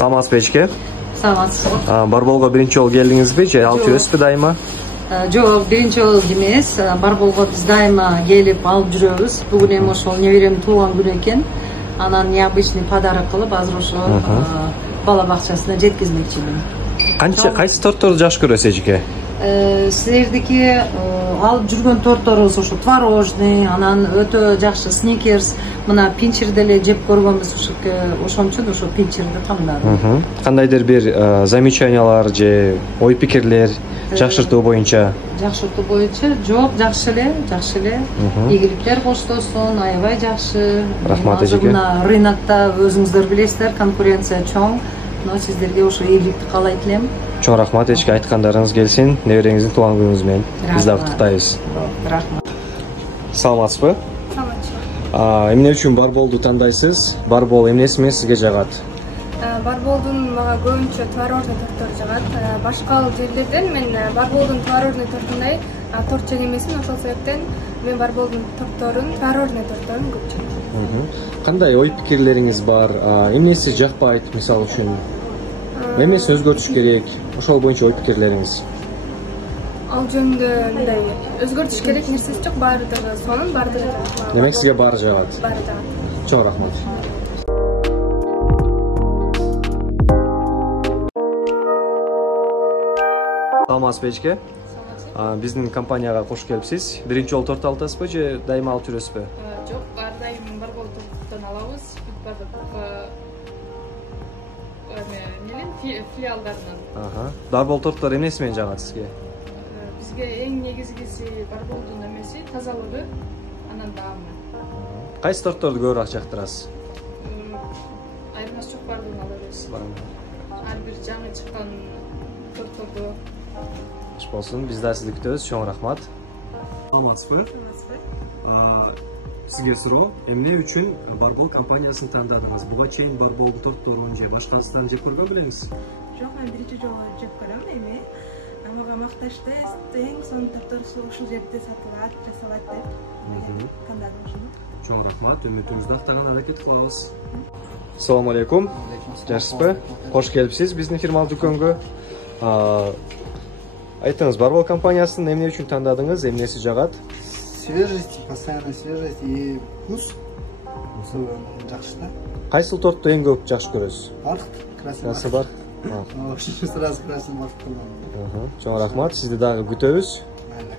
Саламатсызбы эчке? Саламатсыз. Барболго биринчи жолу келдиңизби же алып жүрөсүзбү дайыма? Жок, биринчи жолу эмес. Барболго биз дайыма келип алып жүрөбүз. Бүгүн эми ошол неберем туулган күнү экен. Анан необычный подарок кылып, азыр ошо бала бакчасына жеткизмекчимин. Кайсы тортторду жакшы көрөсүз эчке? Силердики алып жүргөн торторубуз ошо творожный, анан өтө жакшы сникерс, мына пинчер деле жеп көргөнбүз, ошон үчүн ошо пинчерди тандадым. Кандайдыр бир замечаниялар же ой пикирлер жакшыртуу боюнча? Жакшыртуу боюнча жок, жакшы эле. Ийгиликтер коштосун, аябай жакшы. Рахмат эжеке. Мына рынокто өзүңүздөр билесиздер, конкуренция чоң. Но сиздерге ошо ийгиликти каалайт элем. Чоң рахмат эчке, айткандарыңыз келсин. Небереңиздин туулган күнүңүз менен биз да куттуктайбыз. Рахмат. Саламатсызбы? Саламатчылык. Эмне үчүн барболду тандайсыз? Барбол эмнеси менен сизге жагат? Барболдун мага көбүнчө творожный торттор жагат. Башка жерлерден мен барболдун творожный тортундай торт жегемесин, ошол себептен мен барболдун торторун, творожный торторун көп жейм. Кандай ой пикирлериңиз бар? Эмнеси жакпайт, мисалы үчүн? Эмнесин өзгөртүш керек? Ошол боюнча ой пикирлериңиз. Ал жөнүндө мындай өзгөртүш керек нерсеси жок, баардыгы сонун, баардыгы жагат. Демек сизге баары жагат? Баары жагат. Чоң рахмат. Саламатсызбы эчке? Биздин компанияга кош келипсиз. Биринчи жолу торт алатасызбы же дайыма алып жүрөсүзбү? Жок, ар дайым барбол торттон алабыз. Филиалдарынан. Барбол торттор эмнеси менен жагат сизге? Бизге эң негизгиси барболдун эмеси тазалыгы, анан даамы. Кайсы тортторду көбүрөөк жактырасыз? Айырмасы жок, баардыгын ала беребиз. Ар бир жаңы чыккан тортторду. Кош болсун, биз да сизди күтөбүз. Чоң рахмат. Саламатсызбы? Сизге суроо, эмне үчүн Барбол компаниясын тандадыңыз? Буга чейин барбол тортторун же башкасынан жеп көргөн белеңиз? Жок, мен биринчи жолу жеп көрөм эми. Мага макташты, эң сонун торттор ушул жерде сатылат, жасалат деп тандадым ушуну. Чоң рахмат, үмүтүңүздү актаган аракет кылабыз. Assalomu alaykum. Жакшысызбы? Кош келипсиз биздин фирмалык дүкөнгө. Айтыңыз, Барбол компаниясын эмне үчүн тандадыңыз? Эмнеси жагат? Свежесть, постоянная свежесть и вкус. Жакшы да. Кайсы тортты эң көп жакшы көрөсүз? Барк, красный барк. Сразу красный барк. Чоң рахмат, сизди дагы күтөбүз. Mayli,